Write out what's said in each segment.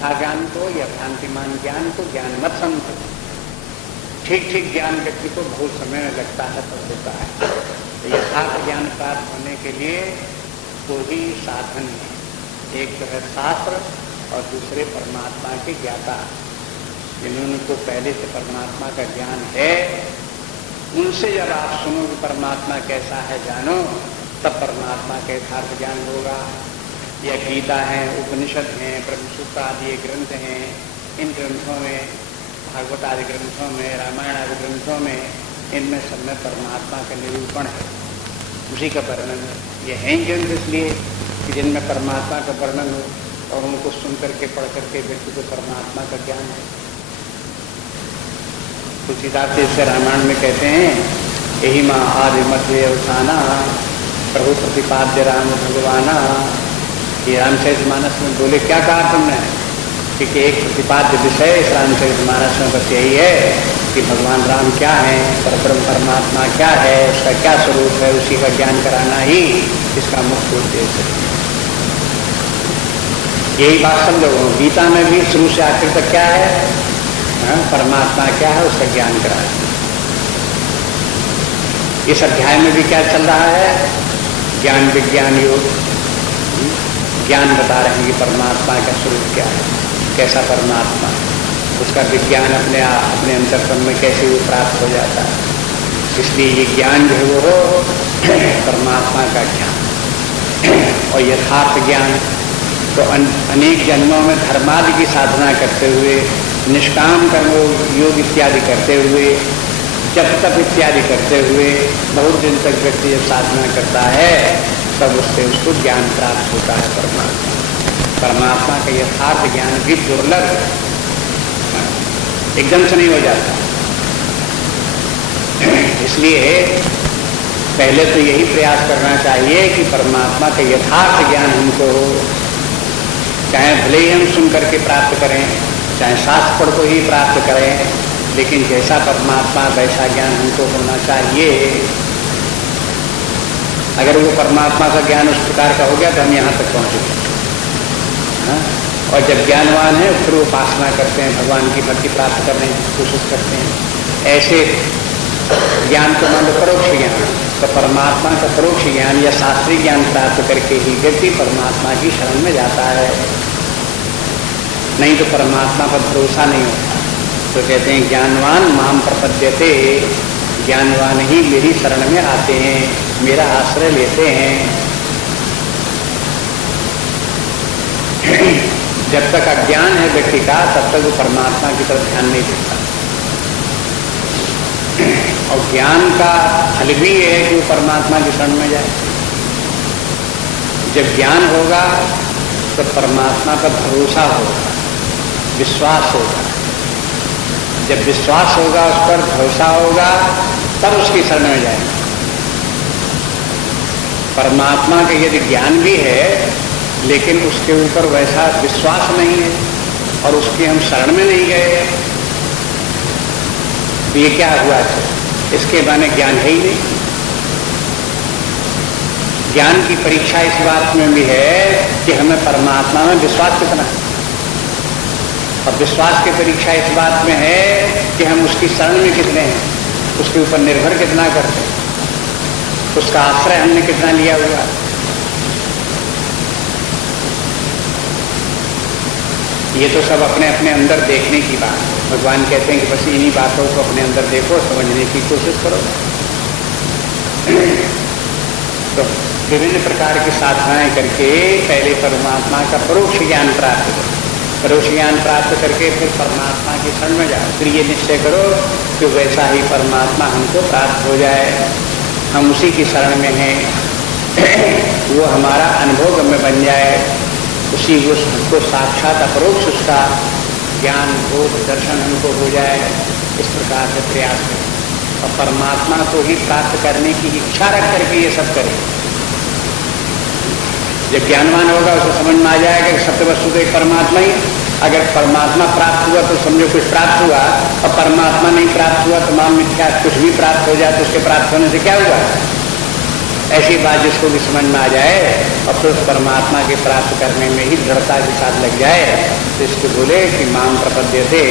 अन्यथा ज्ञान को या भ्रांतिमान ज्ञान को ज्ञान मत समझो। ठीक ठीक ज्ञान व्यक्ति को बहुत समय लगता है तब होता है। तो यथार्थ ज्ञान प्राप्त होने के लिए दो ही साधन है, एक तो है शास्त्र और दूसरे परमात्मा के ज्ञाता। जिन्होंने को पहले से परमात्मा का ज्ञान है, उनसे जब आप सुनो कि परमात्मा कैसा है जानो, तब परमात्मा का यथार्थ ज्ञान होगा। यह गीता है, उपनिषद हैं, ब्रह्मसूत्र आदि ग्रंथ हैं, इन ग्रंथों में, भागवत आदि ग्रंथों में, रामायण आदि ग्रंथों में, इनमें सब में परमात्मा का निरूपण है, उसी का वर्णन है। ये हैं ग्रंथ इसलिए कि जिनमें परमात्मा का वर्णन हो और उनको सुन करके पढ़ करके व्यक्ति को परमात्मा का ज्ञान है। तुलसीदास इससे रामायण में कहते हैं, यही माँ आदि मध्य अवसाना प्रभु प्रतिपाद्य राम भगवाना। ये रामचरितमानस में बोले क्या कहा तुमने, क्योंकि एक प्रतिपाद्य विषय इस रामचरितमानस में बस यही है कि भगवान राम क्या है, परब्रह्म परमात्मा क्या है, उसका क्या स्वरूप है, उसी का ज्ञान कराना ही इसका मुख्य उद्देश्य है। यही बात सब लोगों, गीता में भी शुरू से आखिर तक क्या है, परमात्मा क्या है उसका ज्ञान कराना। इस अध्याय में भी क्या चल रहा है, ज्ञान विज्ञान योग, ज्ञान बता रहे हैं कि परमात्मा का स्वरूप क्या है, कैसा परमात्मा, उसका विज्ञान अपने अंतरतम में कैसे वो प्राप्त हो जाता है। इसलिए ये ज्ञान जो है वो हो परमात्मा का ज्ञान। और यथार्थ ज्ञान तो अनेक जन्मों में धर्मादि की साधना करते हुए, निष्काम कर्म योग इत्यादि करते हुए, जप तप इत्यादि करते हुए बहुत दिन तक व्यक्ति जब साधना करता है तब उससे उसको ज्ञान प्राप्त होता है। परमात्मा का यथार्थ ज्ञान भी दुर्लभ है, एकदम से नहीं हो जाता। इसलिए पहले तो यही प्रयास करना चाहिए कि परमात्मा का यथार्थ ज्ञान हमको हो, चाहे भले ही हम सुन करके प्राप्त करें, चाहे शास्त्र पढ़ को ही प्राप्त करें, लेकिन जैसा परमात्मा वैसा ज्ञान हमको होना चाहिए। अगर वो परमात्मा का ज्ञान उस प्रकार का हो गया तो हम यहाँ तक पहुँचेंगे। और जब ज्ञानवान है फिर वो उपासना करते हैं, भगवान की भक्ति प्राप्त करने की कोशिश करते हैं। ऐसे ज्ञान को मान लो परोक्ष ज्ञान, तो परमात्मा का परोक्ष ज्ञान या शास्त्रीय ज्ञान प्राप्त करके ही व्यक्ति परमात्मा की शरण में जाता है, नहीं तो परमात्मा पर भरोसा नहीं होता। तो कहते हैं ज्ञानवान माम प्रपद्यते, ज्ञानवान ही मेरी शरण में आते हैं, मेरा आश्रय लेते हैं। जब तक अज्ञान है व्यक्ति का तब तक वो परमात्मा की तरफ ध्यान नहीं देता। और ज्ञान का फल भी है कि वो परमात्मा की शरण में जाए। जब ज्ञान होगा तो परमात्मा का भरोसा होगा, विश्वास होगा। जब विश्वास होगा, उस पर भरोसा होगा, तब उसकी शरण में जाएगा। परमात्मा का यदि ज्ञान भी है लेकिन उसके ऊपर वैसा विश्वास नहीं है और उसकी हम शरण में नहीं गए, तो ये क्या हुआ? इसके माने ज्ञान है ही नहीं। ज्ञान की परीक्षा इस बात में भी है कि हमें परमात्मा में विश्वास कितना है, और विश्वास की परीक्षा इस बात में है कि हम उसकी शरण में कितने हैं, उसके ऊपर निर्भर कितना करते हैं, उसका आश्रय हमने कितना लिया हुआ। ये तो सब अपने अपने अंदर देखने की बात है। भगवान कहते हैं कि बस इन्हीं बातों को अपने अंदर देखो, समझने की कोशिश करो। तो विभिन्न प्रकार की साधनाएं करके पहले परमात्मा का परोक्ष ज्ञान प्राप्त करो, परोक्ष ज्ञान प्राप्त करके फिर परमात्मा की शरण में जाओ। फिर ये निश्चय करो कि वैसा ही परमात्मा हमको प्राप्त हो जाए, हम उसी की शरण में हैं, वो हमारा अनुभव में बन जाए, उसी उसको साक्षात अपरोक्ष उसका ज्ञान बोध दर्शन हमको हो जाए। इस प्रकार से प्रयास करें और परमात्मा को ही प्राप्त करने की इच्छा रख करके ये सब करें। जब ज्ञानवान होगा उसे समझ में आ जाएगा कि सत्य वस्तु तो एक परमात्मा ही। अगर परमात्मा प्राप्त हुआ तो समझो कुछ प्राप्त हुआ, और परमात्मा नहीं प्राप्त हुआ तो मान मिथ्या कुछ भी प्राप्त हो जाए तो उसके प्राप्त होने से क्या हुआ? ऐसी बात जिसको भी समझ में आ जाए और फिर उस परमात्मा के प्राप्त करने में ही दृढ़ता के साथ लग जाए, तो इसको बोले कि माम प्रपद्य थे,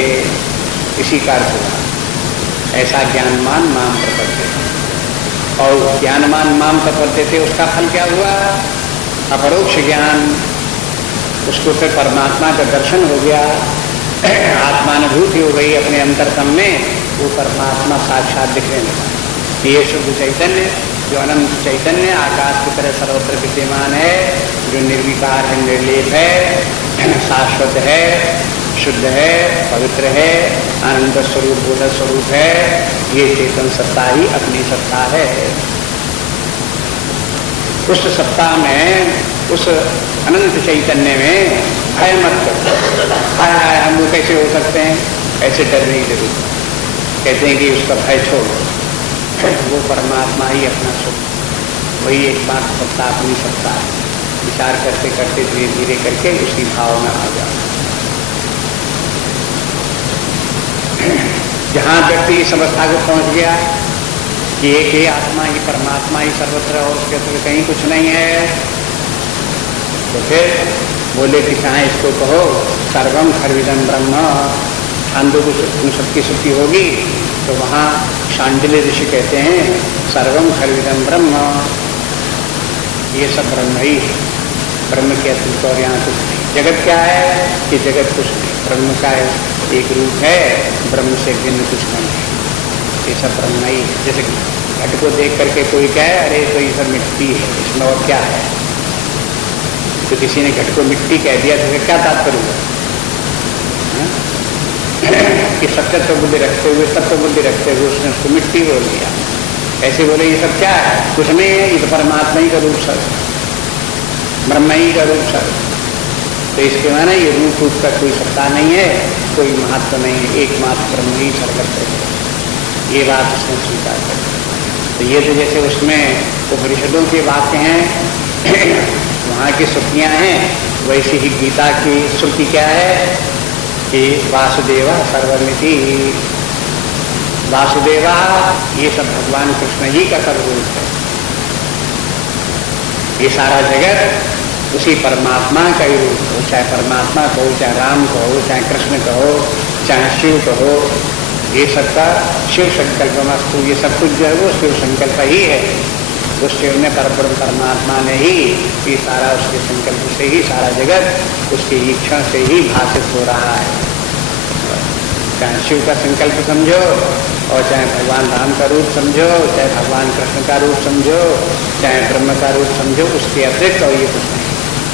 इसी का अर्थ हुआ ऐसा ज्ञानमान माम प्रपद्य। और ज्ञानमान माम प्रपद्य थे, उसका फल क्या हुआ? अपरोक्ष ज्ञान, उसको फिर परमात्मा का दर्शन हो गया, आत्मानुभूति हो गई अपने अंतरतम में, वो परमात्मा साक्षात दिखने लगा। ये शुद्ध चैतन्य, जो अनंत चैतन्य आकाश की तरह सर्वत्र विद्यमान है, जो निर्विकार है, निर्लेप है, शाश्वत है, शुद्ध है, पवित्र है, आनंद स्वरूप, बोध स्वरूप है, ये चेतन सत्ता ही अपनी सत्ता है। उस सत्ता में, उस अनंत चैतन्य में भय मत करो। हाय हम वो कैसे हो सकते हैं, ऐसे डर नहीं जरूर। कहते हैं कि उसका भय छोड़ो, वो परमात्मा ही अपना सुख, वही एकमात्र सत्ता, अपनी सत्ता है। विचार करते करते धीरे धीरे करके उसी भाव में आ जाओ। जहाँ व्यक्ति इस अवस्था को पहुँच गया कि एक ही आत्मा ही परमात्मा ही सर्वत्र और उसके अंदर कहीं कुछ नहीं है, तो फिर बोले कि चाहे इसको कहो सर्वम खर्विदम ब्रह्म, सबकी शुद्धि होगी तो वहाँ शांडिल्य ऋषि कहते हैं सर्वम खर्विदम ब्रह्म, ये सब ब्रह्म ही है, ब्रह्म के अतिरिक्त और यहाँ कुछ नहीं। जगत क्या है कि जगत कुछ नहीं, ब्रह्म का एक रूप है, ब्रह्म से भिन्न कुछ नहीं है, ये सब ब्रह्म ही है। जैसे घट को देख करके कोई कहे अरे तो ये सब मिट्टी है, इसमें और क्या है, तो किसी ने घट को मिट्टी कह दिया तो क्या तात्पर्य हुआ कि सत्य तो बुद्धि रखते हुए, तत्व बुद्धि रखते हुए उसने उसको मिट्टी बोल दिया। ऐसे बोले ये सब क्या है, कुछ नहीं है, ये तो परमात्मा ही का रूप सर, ब्रह्म ही का रूप सर। तो इसके माने ये रूप का कोई सत्ता नहीं है, कोई महत्व नहीं है, एकमात्र ब्रह्म ही सर्वत्र है, ये बात उसने स्वीकार कर। तो ये तो जैसे उसमें उपनिषदों के वाक्य हैं, वहाँ की श्रुतियाँ हैं, वैसी ही गीता की श्रुति क्या है कि वासुदेवा सर्वमिति, वासुदेवा ये सब भगवान कृष्ण ही का सर्वरूप है। ये सारा जगत उसी परमात्मा का ही रूप हो, चाहे परमात्मा कहो, चाहे राम कहो, चाहे कृष्ण कहो, चाहे शिव कहो, ये सबका शिव संकल्प मस्तु, ये सब कुछ जो है वो शिव संकल्प ही है। उस शिव ने परब्रह्म परमात्मा ने ही ये सारा, उसके संकल्प से ही सारा जगत उसकी इच्छा से ही भाषित हो रहा है। चाहे शिव का संकल्प समझो और चाहे भगवान राम का रूप समझो, चाहे भगवान कृष्ण का रूप समझो, चाहे ब्रह्म का रूप समझो, उसके अतिरिक्त और ये कुछ नहीं।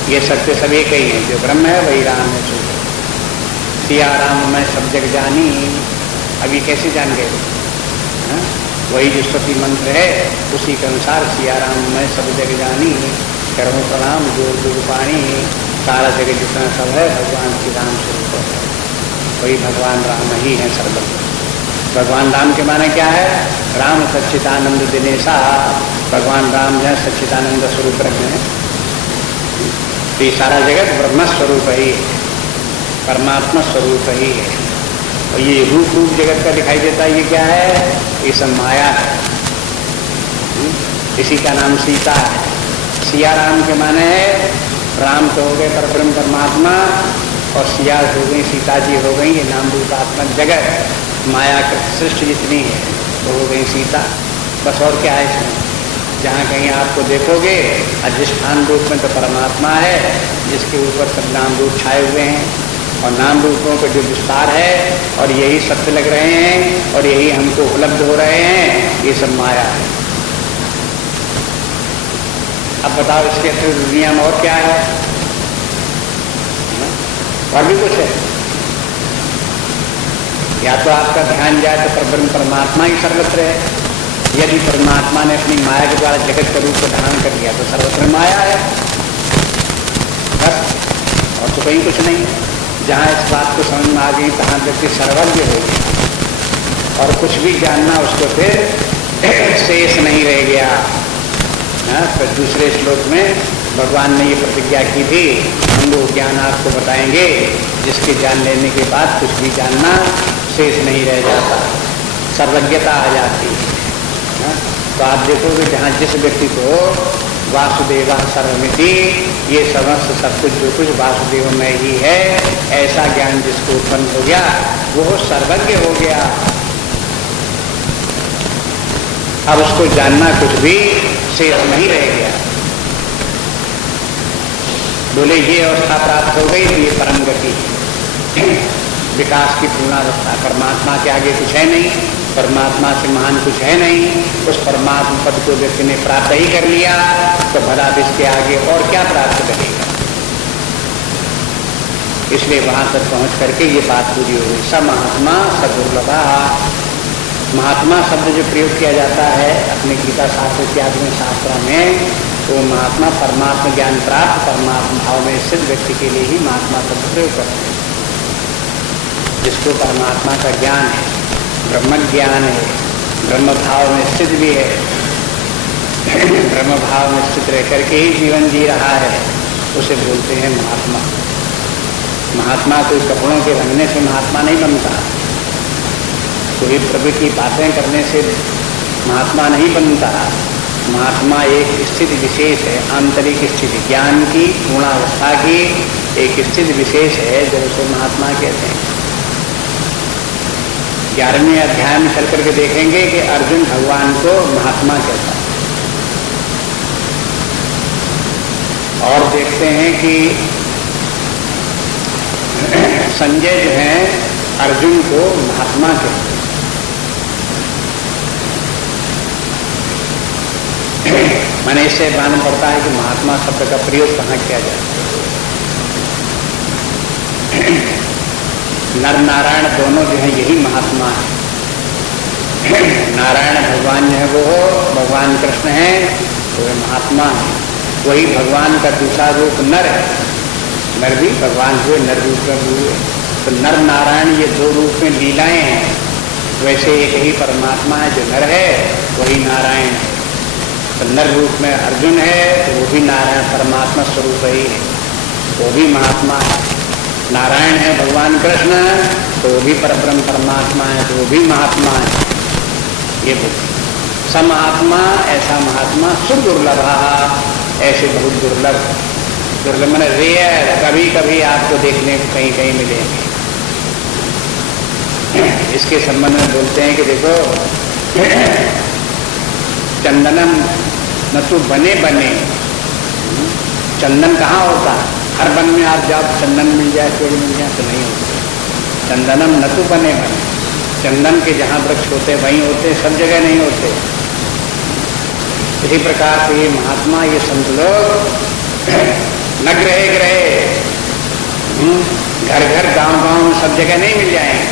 ये सत्य सब एक ही है, जो ब्रह्म है वही राम है। सिया राम मैं सब जग जानी, अभी कैसे जान गए? वही जो स्तुति मंत्र है उसी के अनुसार सिया राम मैं सब जग जानी, करो प्रणाम जोर जोर पानी, सारा जगह जितना सब है भगवान श्री राम स्वरूप है, वही भगवान राम ही है सर्वत्र। भगवान राम के माने क्या है? राम सच्चिदानंद दिनेशा, भगवान राम जो है सच्चिदानंद स्वरूप रखे हैं। तो ये सारा जगत ब्रह्म स्वरूप ही है, परमात्मा स्वरूप ही है। और ये रूप रूप जगत का दिखाई देता है, ये क्या है? ये सब माया है। इसी का नाम सीता है। सिया राम के माने है राम तो हो गए परब्रह्म परमात्मा और सिया हो गई, सीता जी हो गई, ये नाम रूपात्मक जगत, माया की सृष्टि जितनी है वो हो गई सीता। बस और क्या है इसमें? जहाँ कहीं आपको देखोगे अधिष्ठान रूप में तो परमात्मा है, जिसके ऊपर सब नाम रूप छाए हुए हैं, और नाम रूपों का जो विस्तार है और यही सत्य लग रहे हैं और यही हमको उपलब्ध हो रहे हैं, ये सब माया है। अब बताओ इसके अतिरिक्त दुनिया में और क्या है? और भी कुछ है? या तो आपका ध्यान जाए तो परब्रह्म परमात्मा ही सर्वत्र है। यदि परमात्मा ने अपनी माया के द्वारा जगत का रूप को धारण कर लिया तो सर्वत्र माया है, बस और तो कहीं कुछ नहीं। जहाँ इस बात को समझ में आ गई तहाँ व्यक्ति सर्वज्ञ हो गया और कुछ भी जानना उसको फिर शेष नहीं रह गया। फिर दूसरे श्लोक में भगवान ने ये प्रतिज्ञा की थी, हम लोग ज्ञान आपको बताएंगे जिसके जान लेने के बाद कुछ भी जानना शेष नहीं रह जाता, सर्वज्ञता आ जाती है। तो आप देखोगे जहाँ जिस व्यक्ति को वासुदेव सर्वमिति, ये समस्त सब कुछ जो कुछ वासुदेव में ही है, ऐसा ज्ञान जिसको उत्पन्न हो गया वो सर्वज्ञ हो गया। अब उसको जानना कुछ भी शेष नहीं रह गया। बोले ये अवस्था प्राप्त हो गई तो ये परम गति, विकास की पूर्णावस्था। परमात्मा के आगे कुछ है नहीं, परमात्मा से महान कुछ है नहीं। उस परमात्मा पद को व्यक्ति ने प्राप्त ही कर लिया तो भला इसके आगे और क्या प्राप्त करेगा। इसलिए वहां तक पहुंच करके ये बात पूरी हो गई। स महात्मा स दुर्लभा। महात्मा शब्द जो प्रयोग किया जाता है अपने गीता शास्त्र इत्यादि में शास्त्रों में, वो महात्मा परमात्मा ज्ञान प्राप्त परमात्मा भाव में स्थित व्यक्ति के लिए ही महात्मा शब्द प्रयोग करते हैं। जिसको परमात्मा का ज्ञान है, ब्रह्म ज्ञान है, ब्रह्म भाव में स्थित भी है, ब्रह्म भाव में स्थित रह करके ही जीवन जी रहा है, उसे बोलते हैं महात्मा। महात्मा कोई कपड़ों के रंगने से महात्मा नहीं बनता, कोई प्रभु की बातें करने से महात्मा नहीं बनता। महात्मा एक स्थिति विशेष है, आंतरिक स्थिति, ज्ञान की पूर्णावस्था की एक स्थिति विशेष है जब उसे महात्मा कहते हैं। 11वें अध्याय में चल करके देखेंगे कि अर्जुन भगवान को महात्मा कहता है। और देखते हैं कि संजय जो है अर्जुन को महात्मा कहते हैं। मैंने इससे मालूम पड़ता है कि महात्मा शब्द का प्रयोग कहाँ किया जाता है। नर नारायण दोनों जो है यही महात्मा है। नारायण भगवान जो है वो भगवान कृष्ण है, वो महात्मा है। वही भगवान का दूसरा रूप नर है, नर भी भगवान हुए, नर रूप में हुए। तो नर नारायण ये दो रूप में लीलाएं हैं। वैसे एक ही परमात्मा है जो नर है, वही नारायण है। तो नर रूप में अर्जुन है तो वो भी नारायण परमात्मा स्वरूप ही है, वो भी महात्मा है। नारायण है भगवान कृष्ण तो वो भी परब्रह्म परमात्मा है, तो वो भी महात्मा है। ये बोलते स महात्मा, ऐसा महात्मा सुदुर्लभ, ऐसे बहुत दुर्लभ। दुर्लभ मैंने रेयर, कभी कभी आपको देखने को कहीं कहीं मिलेंगे। इसके संबंध में बोलते हैं कि देखो चंदनम न तो बने बने, चंदन कहाँ होता है? हर वन में आप जाओ चंदन मिल जाए, पेड़ मिल जाए, तो नहीं होते। चंदनम न तो बने बने, चंदन के जहाँ वृक्ष होते वहीं होते, सब जगह नहीं होते। इसी प्रकार से ये महात्मा, ये संत लोग न ग्रहे ग्रहे, घर घर गांव गांव में सब जगह नहीं मिल जाएंगे।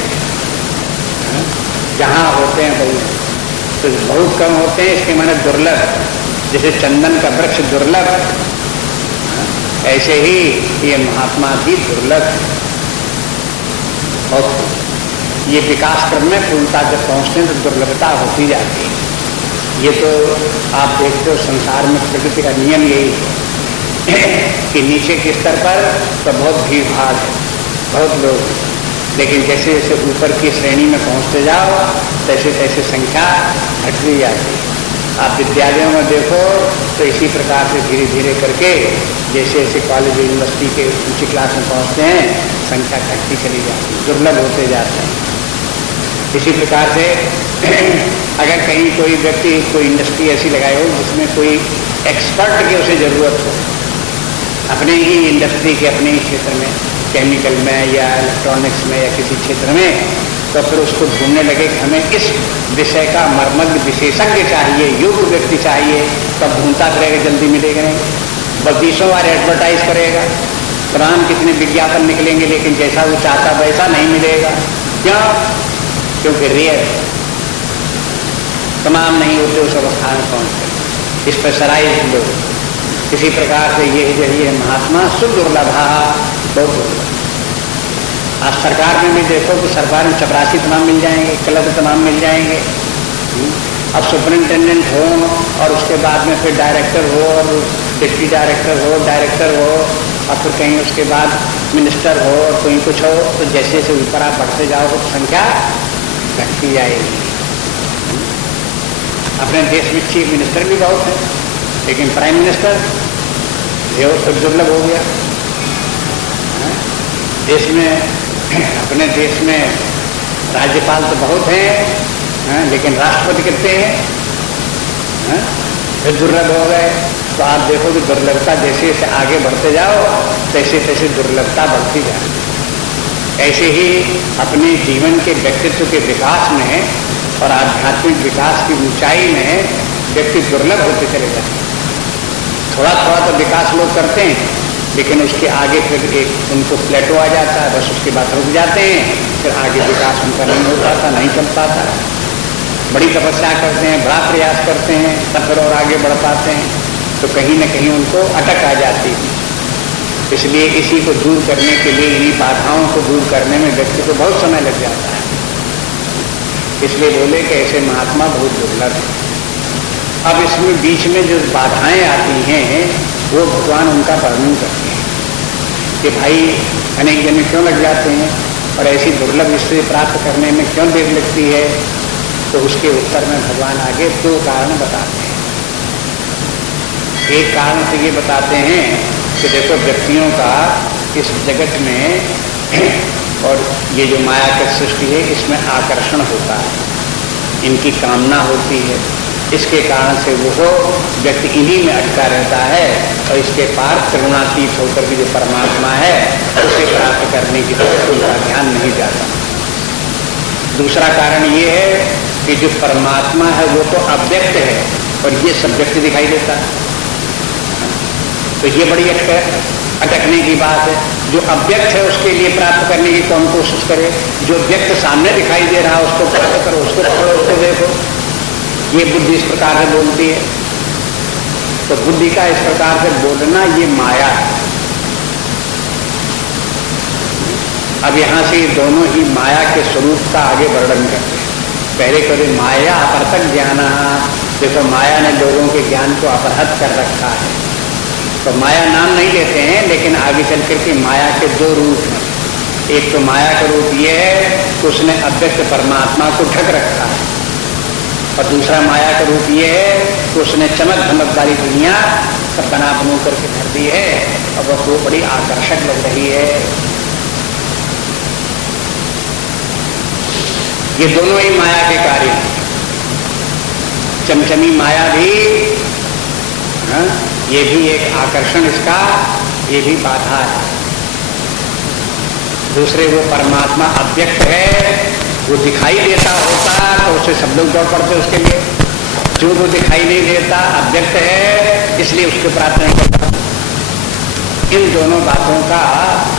जहाँ होते हैं वही तो बहुत कम होते हैं। इसके माने दुर्लभ, जैसे चंदन का वृक्ष दुर्लभ, ऐसे ही ये महात्मा भी दुर्लभ। और ये विकास क्रम में पूर्णता जब पहुंचते हैं तो दुर्लभता होती जाती है। ये तो आप देखते हो संसार में प्रकृति का नियम यही है कि नीचे के स्तर पर तो बहुत भीड़ भाड़ है, बहुत लोग, लेकिन जैसे जैसे ऊपर की श्रेणी में पहुंचते जाओ तैसे तैसे संख्या घटती जाती है। आप विद्यालयों में देखो तो इसी प्रकार से धीरे धीरे करके जैसे जैसे कॉलेज यूनिवर्सिटी के ऊंची क्लास में पहुंचते हैं संख्या घटती चली जाती है, दुर्लभ होते जाते हैं। इसी प्रकार से अगर कहीं कोई व्यक्ति कोई इंडस्ट्री ऐसी लगाए हो जिसमें कोई एक्सपर्ट की उसे जरूरत हो, अपने ही इंडस्ट्री के अपने ही क्षेत्र में, केमिकल में या इलेक्ट्रॉनिक्स में या किसी क्षेत्र में, तो फिर उसको ढूंढने लगे कि हमें इस विषय का मर्मज्ञ विशेषज्ञ चाहिए, योग्य व्यक्ति चाहिए। तब ढूंढता करेगा, जल्दी मिलेगा नहीं। बस 20 बार एडवर्टाइज करेगा, पुरान कितने विज्ञापन निकलेंगे, लेकिन जैसा वो चाहता वैसा नहीं मिलेगा। क्यों? क्योंकि रेयर तमाम नहीं होते उस अवस्था में पहुंचते, स्पेशलाइज्ड लोग। इसी प्रकार से ये महात्मा सुदुर्लभा, बहुत दुर्लभ। आज सरकार में भी देखो कि सरकार में चपरासी तमाम मिल जाएंगे, क्लब तमाम मिल जाएंगे। अब सुपरिंटेंडेंट हो और उसके बाद में फिर डायरेक्टर हो और डिप्टी डायरेक्टर हो, डायरेक्टर हो और फिर कहीं उसके बाद मिनिस्टर हो और कहीं कुछ हो, तो जैसे जैसे ऊपर आप बढ़ते जाओगे तो संख्या घटती जाएगी। अपने देश में चीफ मिनिस्टर भी बहुत है, लेकिन प्राइम मिनिस्टर ये सब दुर्लभ हो गया। देश में अपने देश में राज्यपाल तो बहुत हैं, लेकिन राष्ट्रपति कितने हैं, फिर दुर्लभ हो गए। तो आप देखो कि दुर्लभता जैसे जैसे आगे बढ़ते जाओ तैसे तैसे दुर्लभता बढ़ती जाए। ऐसे ही अपने जीवन के व्यक्तित्व के विकास में और आध्यात्मिक विकास की ऊंचाई में व्यक्ति दुर्लभ होते चले जाते हैं। थोड़ा थोड़ा तो विकास लोग करते हैं, लेकिन उसके आगे फिर एक उनको प्लेटो आ जाता है, बस उसके बाद रुक जाते हैं, फिर आगे विकास उनका नहीं हो पाता, नहीं चल पाता। बड़ी तपस्या करते हैं, बड़ा प्रयास करते हैं, तब फिर और आगे बढ़ पाते हैं, तो कहीं न कहीं उनको अटक आ जाती है। इसलिए इसी को दूर करने के लिए, इन्हीं बाधाओं को दूर करने में व्यक्ति को बहुत समय लग जाता है। इसलिए बोले कि ऐसे महात्मा बहुत दुर्लभ है। अब इसमें बीच में जो बाधाएं आती हैं वो भगवान उनका वर्णन करते हैं कि भाई अनेक जन क्यों लग जाते हैं और ऐसी दुर्लभ स्थिति प्राप्त करने में क्यों देर लगती है। तो उसके उत्तर में भगवान आगे 2 कारण बताते हैं। एक कारण तो ये बताते हैं कि देखो व्यक्तियों का इस जगत में और ये जो माया की सृष्टि है इसमें आकर्षण होता है, इनकी कामना होती है, इसके कारण से वो व्यक्ति इन्हीं में अटका रहता है और इसके पार करुणातीत होकर के जो परमात्मा है उसे प्राप्त करने की तरफ उनका ध्यान नहीं जाता। दूसरा कारण ये है कि जो परमात्मा है वो तो अव्यक्त है और ये सब व्यक्त दिखाई देता है, तो ये बड़ी अटकने की बात है। जो अव्यक्त है उसके लिए प्राप्त करने की कौन कोशिश करे, जो व्यक्त सामने दिखाई दे रहा है उसको प्राप्त करो, उसको पकड़ो, उसको देखो। ये बुद्धि इस प्रकार से बोलती है। तो बुद्धि का इस प्रकार से बोलना ये माया है। अब यहां से दोनों ही माया के स्वरूप का आगे वर्णन करते हैं। पहले कभी माया अपहृत ज्ञान, देखो माया ने लोगों के ज्ञान को अपहृत कर रखा है। तो माया नाम नहीं लेते हैं, लेकिन आगे चल करके माया के 2 रूप हैं। एक तो माया का रूप ये है कि उसने अव्यक्त परमात्मा को ढक रखा है, और दूसरा माया का रूप ये है कि उसने चमक धमक वाली दुनिया सब बना बनू करके धर दी है और वो बड़ी आकर्षक लग रही है। ये दोनों ही माया के कार्य हैं। चमचमी माया भी, ये भी एक आकर्षण, इसका ये भी बाधा है। दूसरे वो परमात्मा अव्यक्त है, वो दिखाई देता होता तो उसे सब लोग दौड़ पड़ते उसके लिए। जो वो दिखाई नहीं देता, अव्यक्त है, इसलिए उसके प्राप्त नहीं करता। इन दोनों बातों का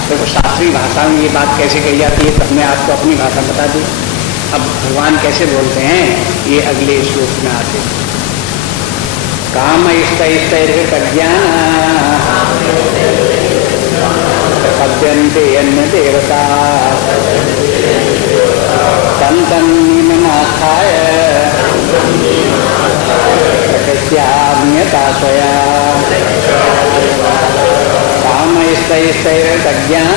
देखो शास्त्रीय भाषा में ये बात कैसे कही जाती है, तब मैं आपको अपनी भाषा बता दी। अब भगवान कैसे बोलते हैं ये अगले श्लोक में आते हैं। काम इष्टैर्हृतज्ञान प्रपद्यन्ते अन्य देवता तन्निमनास्थाय प्रकृत्याम्यता स्वया। काम इष्टैर्हृतज्ञान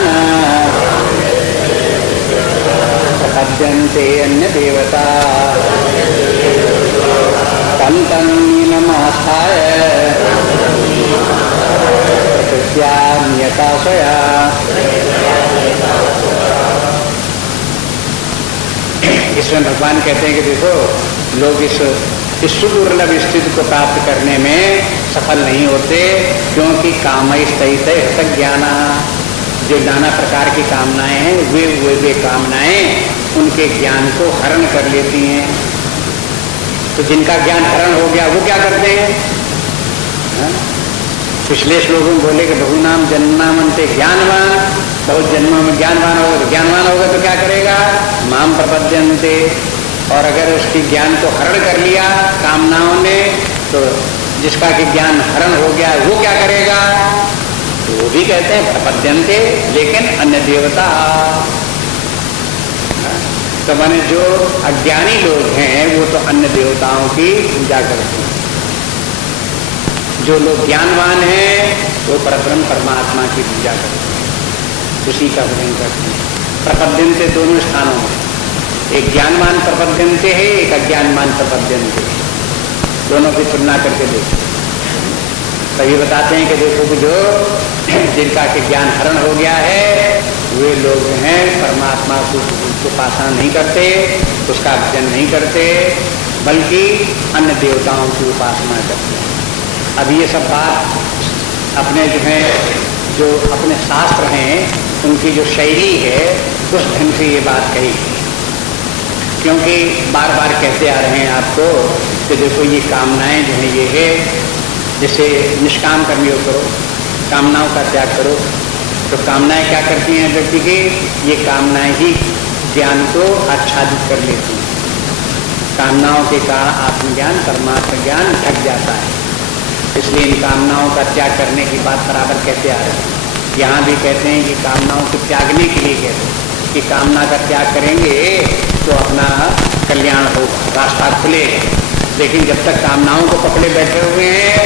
प्रपद्यन्ते अन्य देवता तन्निमनास्थाय प्रकृत्याम्यता स्वया। इसमें भगवान कहते हैं कि देखो लोग इस सुदुर्लभ स्थिति को प्राप्त करने में सफल नहीं होते, क्योंकि कामैस्तैर्हृत ज्ञान, जो नाना प्रकार की कामनाएं हैं वे कामनाएं उनके ज्ञान को हरण कर लेती हैं। तो जिनका ज्ञान हरण हो गया वो क्या करते हैं? पिछले श्लोकों में बोले कि बहुनाम जन्मनामन्ते ज्ञानवान, बहुत जन्मों में ज्ञानवान होगा तो क्या करेगा? माम प्रपद्यन्ते। और अगर उसकी ज्ञान को हरण कर लिया कामनाओं ने, तो जिसका कि ज्ञान हरण हो गया वो क्या करेगा? तो वो भी कहते हैं प्रपद्यन्ते, लेकिन अन्य देवता। तो माने जो अज्ञानी लोग हैं वो तो अन्य देवताओं की पूजा करते हैं, जो लोग ज्ञानवान हैं वो परब्रह्म परमात्मा की पूजा करते हैं, उसी का भजन करते हैं। प्रपद्यन्ते दोनों स्थानों में, एक ज्ञानवान प्रपद्यन्ते है, एक अज्ञानवान प्रपद्यन्ते है। दोनों की तुलना करके देखो। तभी बताते हैं कि देखो कि जो जिनका के ज्ञान हरण हो गया है वे लोग हैं परमात्मा को उपासना नहीं करते, उसका भजन नहीं करते, बल्कि अन्य देवताओं की उपासना करते हैं। अब ये सब बात अपने जो अपने शास्त्र हैं उनकी जो शैली है उस ढंग से ये बात कही, क्योंकि बार बार कहते आ रहे हैं आपको कि देखो ये कामनाएं जो है ये है, जैसे निष्काम कर्मयोग करो, कामनाओं का त्याग करो। तो कामनाएं क्या करती हैं व्यक्ति की? ये कामनाएं ही ज्ञान को आच्छादित कर लेती हैं। कामनाओं के कारण आत्मज्ञान परमात्मा ज्ञान ढक जाता है। इसलिए इन कामनाओं का त्याग करने की बात बराबर कहते आ रहे हैं। यहाँ भी कहते हैं कि कामनाओं को त्यागने के लिए कहते हैं कि कामना का त्याग करेंगे तो अपना कल्याण होगा, रास्ता खुलेगा। लेकिन जब तक कामनाओं को पकड़े बैठे हुए हैं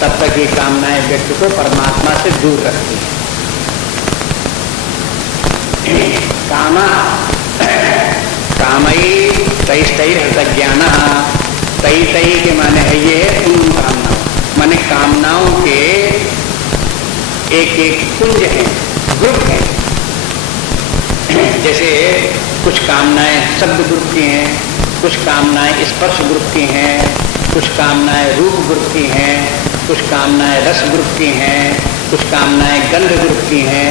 तब तक ये कामनाएं व्यक्ति को परमात्मा से दूर रखती हैं। कामा कामई तैस्तैर्हृतज्ञाना, तई तई के माने है ये उन कामनाओं, माने कामनाओं के एक एक कुंज हैं, ग्रुप हैं। जैसे कुछ कामनाएं शब्द ग्रुप की हैं, कुछ कामनाएं स्पर्श ग्रुप की हैं, कुछ कामनाएं रूप ग्रुप की हैं, कुछ कामनाएं रस ग्रुप की हैं, कुछ कामनाएं गंध ग्रुप की हैं।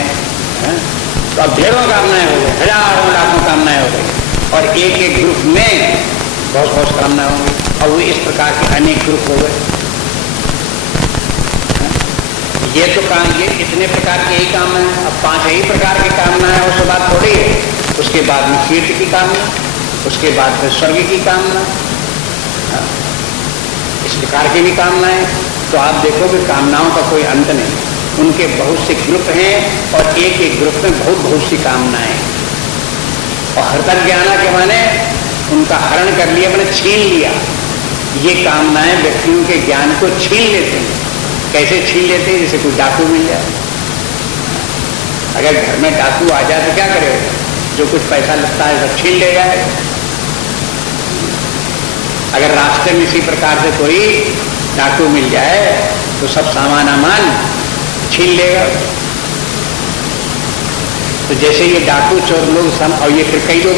तो अब ढेरों कामनाएं हो गई, हजारों लाखों कामनाएं हो गई, और एक एक ग्रुप में बहुत बहुत कामनाएं होंगी, और वो इस प्रकार के अनेक ग्रुप हो गए। ये तो काम, ये इतने प्रकार के ही कामना है। अब 5 ही प्रकार की कामना है, उसके बाद थोड़ी है। उसके बाद में कीर्ति की कामना, उसके बाद फिर स्वर्ग की कामना, इस प्रकार की भी कामनाएं। तो आप देखो कि कामनाओं का कोई अंत नहीं, उनके बहुत से ग्रुप हैं और एक एक ग्रुप में बहुत बहुत सी कामनाएं। और हृतज्ञाना के माने उनका हरण कर लिया, मैंने छीन लिया। ये कामनाएं व्यक्तियों के ज्ञान को छीन लेते हैं। कैसे छीन लेते हैं? जैसे कोई डाकू मिल जाए, अगर घर में डाकू आ जाए तो क्या करेगा? जो कुछ पैसा लगता है सब छीन ले जाए। अगर रास्ते में इसी प्रकार से कोई डाकू मिल जाए तो सब सामान अमान छीन लेगा। तो जैसे ये डाकू चोर लोग सब, और ये फिर कई लोग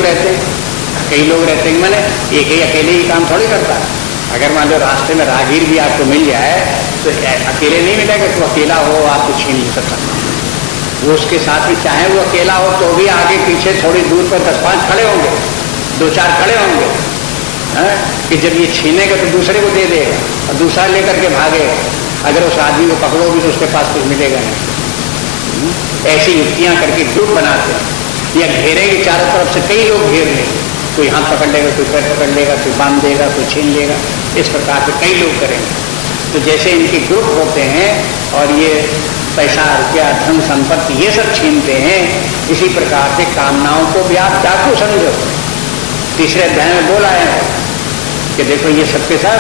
रहते हैं, मैंने एक ही अकेले ही काम थोड़ी करता है। अगर मान लो रास्ते में राहगीर भी आपको मिल जाए तो अकेले नहीं मिलेगा, तो अकेला हो आपको छीन नहीं सकता। वो उसके साथ भी, चाहे वो अकेला हो तो भी आगे पीछे थोड़ी दूर पर 10-5 खड़े होंगे, 2-4 खड़े होंगे, कि जब ये छीनेगा तो दूसरे को दे देगा और दूसरा लेकर के भागेगा। अगर उस आदमी को पकड़ोगे तो उसके पास कुछ मिलेगा नहीं। ऐसी युक्तियां करके ग्रुप बनाते हैं, या घेरेंगे चारों तरफ से, कई लोग घेर लेंगे, कोई हाथ पकड़ लेगा, कोई पैर पकड़ लेगा, कोई बांध देगा, कोई छीन लेगा। इस प्रकार से कई लोग करेंगे। तो जैसे इनके ग्रुप होते हैं और ये पैसा रुपया धन संपत्ति ये सब छीनते हैं, इसी प्रकार से कामनाओं को भी आप डाकू समझो। तीसरे अध्याय में बोला है कि देखो ये सबके साथ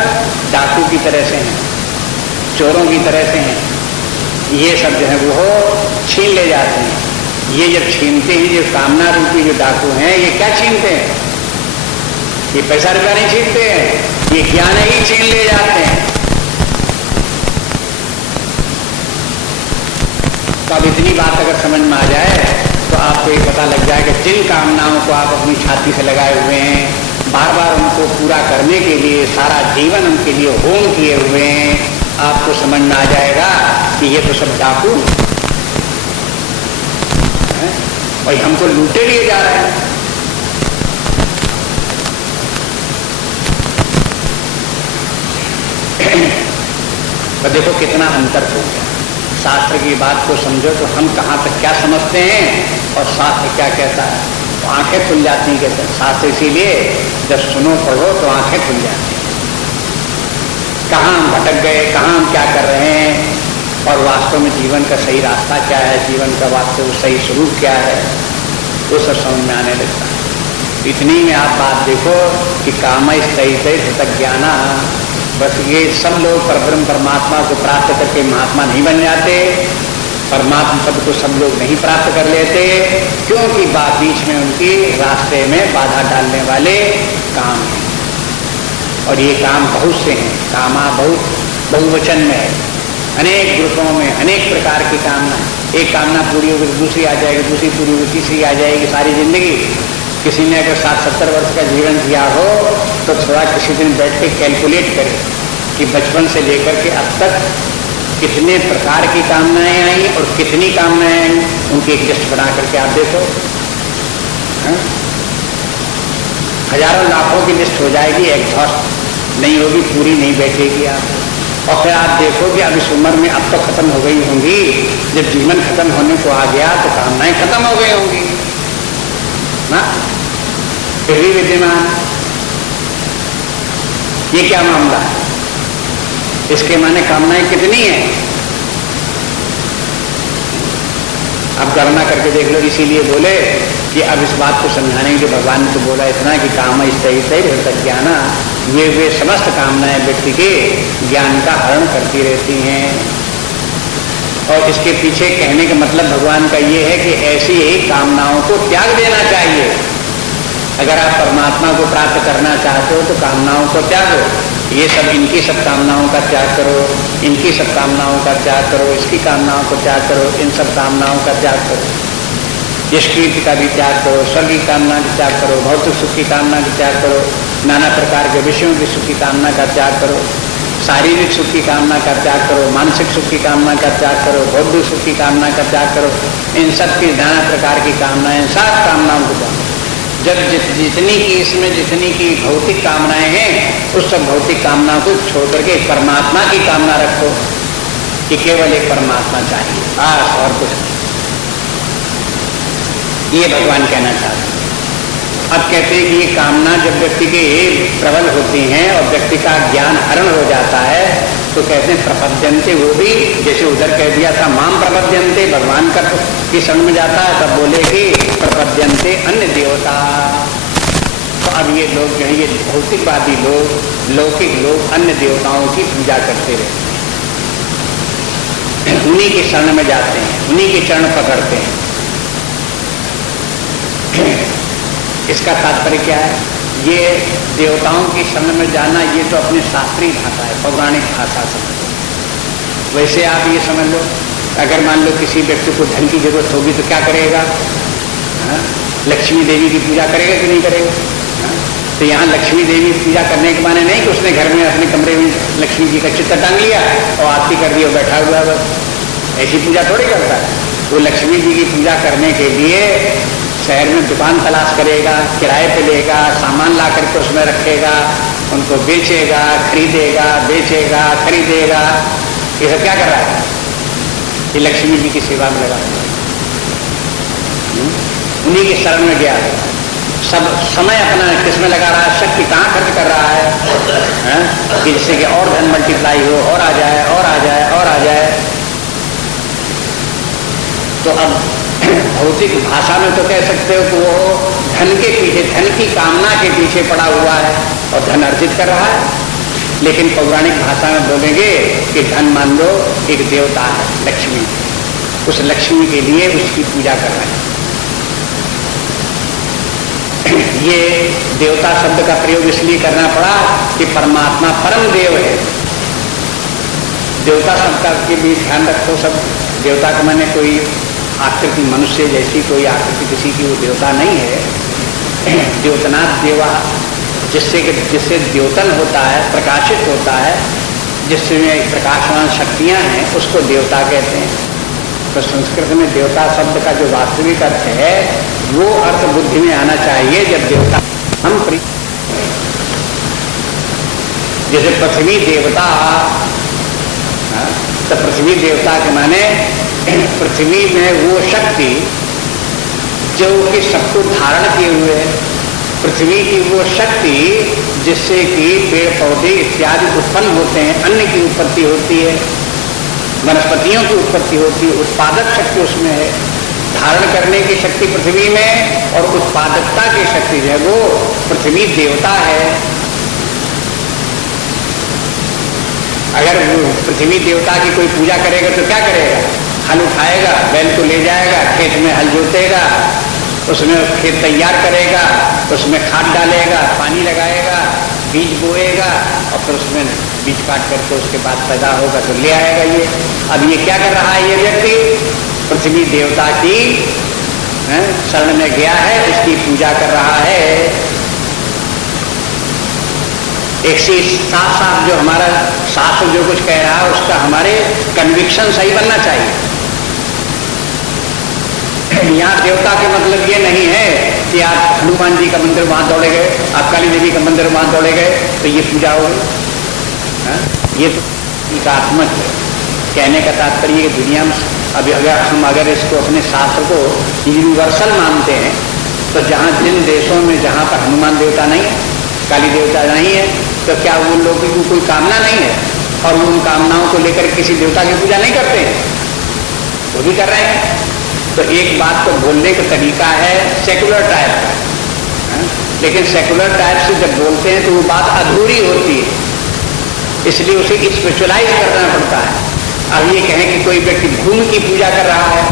डाकू की तरह से हैं, चोरों की तरह से हैं। ये सब जो है वो छीन ले जाते हैं। ये जब छीनते हैं, जो कामना रूपी जो डाकू हैं, ये क्या छीनते हैं? ये पैसा रुपया नहीं छीनते हैं, ये ज्ञान ही छीन ले जाते हैं। तो अब इतनी बात अगर समझ में आ जाए तो आपको ये पता लग जाए कि जिन कामनाओं को आप अपनी छाती से लगाए हुए हैं, बार बार उनको पूरा करने के लिए सारा जीवन उनके लिए होम किए हुए हैं, आपको समझ में आ जाएगा कि ये तो सब डाकू हैं और हमको लूटे लिए जा रहे हैं। तो देखो कितना अंतर हो गया। शास्त्र की बात को समझो तो हम कहाँ तक क्या समझते हैं और शास्त्र क्या कहता है, तो आंखें खुल जाती हैं। कहते हैं शास्त्र इसीलिए जब सुनो पढ़ो तो आंखें खुल जाती हैं, कहाँ हम भटक गए, कहाँ हम क्या कर रहे हैं, और वास्तव में जीवन का सही रास्ता क्या है, जीवन का वास्तव सही स्वरूप क्या है, वो सब समझ में आने लगता है। इतनी में आप बात देखो कि कामस्तैर्हृतज्ञाना हृतज्ञाना, बस ये सब लोग परब्रह्म परमात्मा को प्राप्त करके महात्मा नहीं बन जाते, परमात्मा पद को सब लोग नहीं प्राप्त कर लेते, क्योंकि बीच में उनकी रास्ते में बाधा डालने वाले काम हैं। और ये काम बहुत से हैं, कामा बहुत बहुवचन में है, अनेक ग्रुपों में अनेक प्रकार की कामना। एक कामना पूरी होगी तो दूसरी आ जाएगी, दूसरी पूरी होगी तीसरी आ जाएगी। सारी जिंदगी किसी ने अगर 60-70 वर्ष का जीवन जिया हो तो थोड़ा किसी दिन बैठ के कैलकुलेट करे कि बचपन से लेकर के अब तक कितने प्रकार की कामनाएं आई और कितनी कामनाएं आई, उनकी एक लिस्ट बना करके आप देखो। हजारों लाखों की लिस्ट हो जाएगी, एग्जॉस्ट नहीं होगी, पूरी नहीं बैठेगी आप। और फिर आप देखोगे अब इस उम्र में अब तो खत्म हो गई होंगी, जब जीवन खत्म होने को आ गया तो कामनाएं खत्म हो गई होंगी ना, फिर भी विद्यमान। ये क्या मामला है? इसके माने कामनाएं कितनी है? अब गणना करके देख लो। इसीलिए बोले कि अब इस बात को समझाने के लिए भगवान ने तो बोला इतना कि काम तक ज्ञान, वे समस्त कामनाएं व्यक्ति के ज्ञान का हरण करती रहती हैं। और इसके पीछे कहने का मतलब भगवान का ये है कि ऐसी ही कामनाओं को त्याग देना चाहिए। अगर आप परमात्मा को प्राप्त करना चाहते हो तो कामनाओं को त्यागो। ये सब इनकी सब कामनाओं का त्याग करो, इनकी सब कामनाओं का त्याग करो, इसकी कामनाओं को त्याग करो, इन सब कामनाओं का त्याग करो। यश कीर्ति का भी त्याग करो, स्वर्ग की कामना का त्याग करो, भौतिक सुख की कामना का त्याग करो, नाना प्रकार के विषयों की सुख की कामना का त्याग करो, शारीरिक सुख की कामना का त्याग करो, मानसिक सुख की कामना का त्याग करो, भौतिक सुख की कामना का त्याग करो। इन सब की नाना प्रकार की कामनाएं, सात कामनाओं को त्याग। जब जितनी की इसमें जितनी की भौतिक कामनाएं हैं, उस सब भौतिक कामना को छोड़ करके परमात्मा की कामना रखो कि केवल एक परमात्मा चाहिए, बस और कुछ नहीं। ये भगवान कहना चाहते हैं। अब कहते हैं कि ये कामना जब व्यक्ति के प्रबल होती हैं और व्यक्ति का ज्ञान हरण हो जाता है तो कहते हैं प्रपद्यन्ते, वो भी जैसे उधर कह दिया था माम प्रपद्यन्ते, भगवान का की शरण में जाता है, तब बोले कि प्रपद्यन्ते अन्य देवता। तो अब ये लोग जो है, ये भौतिकवादी लोग, लौकिक लोग अन्य देवताओं की पूजा करते रहते हैं, उन्हीं के शरण में जाते हैं, उन्हीं के चरण पकड़ते हैं। इसका तात्पर्य क्या है? ये देवताओं की शरण में जाना, ये तो अपनी शास्त्रीय भाषा है, पौराणिक भाषा समझ लो। वैसे आप ये समझ लो, अगर मान लो किसी व्यक्ति को धन की जरूरत होगी तो क्या करेगा? लक्ष्मी देवी की पूजा करेगा कि नहीं करेगा? तो यहाँ लक्ष्मी देवी की पूजा करने के माने नहीं कि उसने घर में अपने कमरे में लक्ष्मी जी का चित्र टांग लिया और आरती कर दी और बैठा हुआ, बस ऐसी पूजा थोड़ी करता है। वो लक्ष्मी जी की पूजा करने के लिए शहर में दुकान तलाश करेगा, किराए पे लेगा, सामान ला करके उसमें रखेगा, उनको बेचेगा, खरीदेगा, बेचेगा, खरीदेगा। ये सब क्या कर रहा है? ये लक्ष्मी जी की सेवा में लगा, उन्हीं की शरण में गया। सब समय अपना किसमें लगा रहा है? शक्ति कहाँ खर्च कर रहा है कि जिससे कि और धन मल्टीप्लाई हो, और आ जाए, और आ जाए, और आ जाए। तो अब भौतिक भाषा में तो कह सकते हो कि वो धन के पीछे, धन की कामना के पीछे पड़ा हुआ है और धन अर्जित कर रहा है। लेकिन पौराणिक भाषा में बोलेंगे कि धन मान लो एक देवता है, लक्ष्मी, उस लक्ष्मी के लिए उसकी पूजा कर रहे हैं। ये देवता शब्द का प्रयोग इसलिए करना पड़ा कि परमात्मा परम देव है। देवता शब्द का भी ध्यान रखो। सब देवता का माने कोई आकृति मनुष्य जैसी कोई आकृति किसी की वो देवता नहीं है। द्योतनाथ देवा, जिससे द्योतन होता है, प्रकाशित होता है, जिसमें प्रकाशवान शक्तियां हैं, उसको देवता कहते हैं। तो संस्कृत में देवता शब्द का जो वास्तविक अर्थ है वो अर्थ बुद्धि में आना चाहिए। जब देवता हम जैसे पृथ्वी देवता, तो पृथ्वी देवता के माने पृथ्वी में वो शक्ति जो कि सबको धारण किए हुए है, पृथ्वी की वो शक्ति जिससे कि पेड़ पौधे इत्यादि उत्पन्न होते हैं, अन्न की उत्पत्ति होती है, वनस्पतियों की उत्पत्ति होती है, उत्पादक शक्ति उसमें है। धारण करने की शक्ति पृथ्वी में और उत्पादकता की शक्ति जो है वो पृथ्वी देवता है। अगर पृथ्वी देवता की कोई पूजा करेगा तो क्या करेगा? हल उठाएगा, बैल को ले जाएगा, खेत में हल जोतेगा, उसमें खेत तैयार करेगा, उसमें खाद डालेगा, पानी लगाएगा, बीज बोएगा और फिर उसमें बीज काट करके उसके बाद पैदा होगा तो ले आएगा ये। अब ये क्या कर रहा है ये व्यक्ति? पृथ्वी देवता की शरण में गया है, उसकी पूजा कर रहा है। एक से साफ साफ जो हमारा शास्त्र जो कुछ कह रहा है उसका हमारे कन्विक्शन सही बनना चाहिए। यहाँ देवता के मतलब ये नहीं है कि आप हनुमान जी का मंदिर वहां दौड़े गए, आप काली देवी का मंदिर वहां दौड़े गए तो ये पूजा हो गई। ये तो एकात्मक है। कहने का तात्पर्य कि दुनिया में अभी अगर इसको अपने शास्त्र को यूनिवर्सल मानते हैं तो जहाँ जिन देशों में जहाँ पर हनुमान देवता नहीं है, काली देवता नहीं है, तो क्या उन लोगों की कोई कामना नहीं है और वो उन कामनाओं को लेकर किसी देवता की पूजा नहीं करते हैं? वो भी कर रहे हैं। तो एक बात को बोलने का तरीका है सेकुलर टाइप का, लेकिन सेकुलर टाइप से जब बोलते हैं तो वो बात अधूरी होती है, इसलिए उसे स्पिरिचुअलाइज करना पड़ता है। अब ये कहें कि कोई व्यक्ति भूमि की पूजा कर रहा है,